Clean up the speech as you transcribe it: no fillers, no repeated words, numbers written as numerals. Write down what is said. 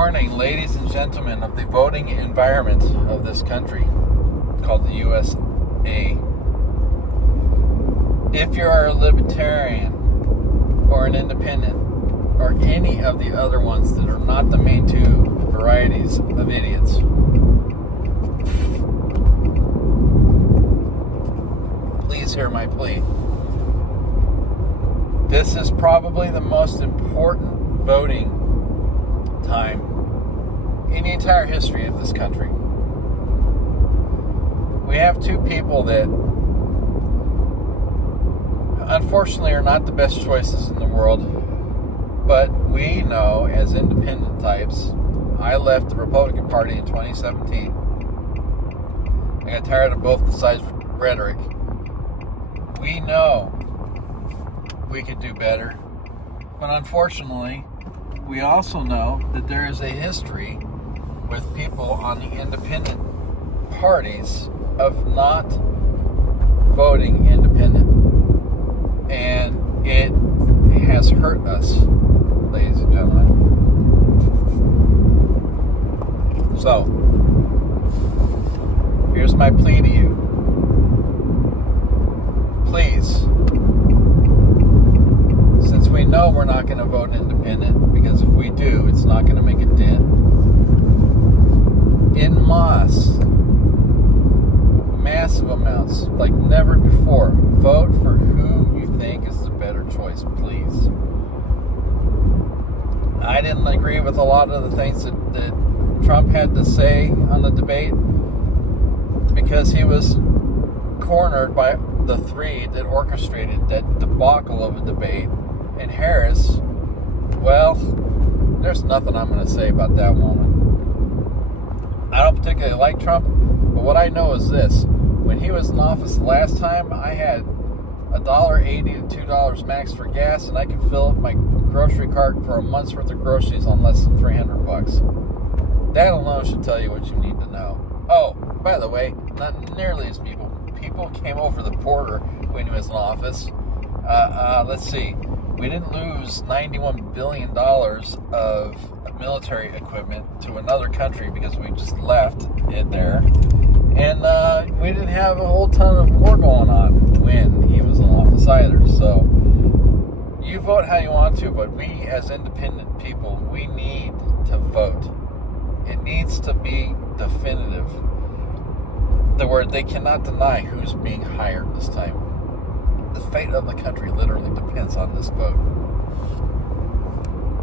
morning, ladies and gentlemen of the voting environment of this country called the USA. If you're a libertarian or an independent or any of the other ones that are not the main two varieties of idiots, please hear my plea. This is probably the most important voting time in the entire history of this country. We have two people that unfortunately are not the best choices in the world, but we know as independent types. I left the Republican Party in 2017. I got tired of both the sides' rhetoric. We know we could do better, but unfortunately we also know that there is a history with people on the independent parties of not voting independent, and it has hurt us, ladies and gentlemen. So here's my plea to you. Please, since we know we're not going to vote independent, because if we do, it's not going to make a dent, en masse, massive amounts, like never before, vote for who you think is the better choice, please. I didn't agree with a lot of the things that Trump had to say on the debate because he was cornered by the three that orchestrated that debacle of a debate. And Harris, well, there's nothing I'm going to say about that woman. I don't particularly like Trump, but what I know is this. When he was in office the last time, I had $1.80 to $2 max for gas, and I could fill up my grocery cart for a month's worth of groceries on less than $300. That alone should tell you what you need to know. Oh, by the way, not nearly as people came over the border when he was in office. Let's see. We didn't lose $91 billion of military equipment to another country because we just left it there. And we didn't have a whole ton of war going on when he was in office either. So you vote how you want to, but we as independent people, we need to vote. It needs to be definitive. The word, they cannot deny who's being hired this time. The fate of the country literally depends on this vote.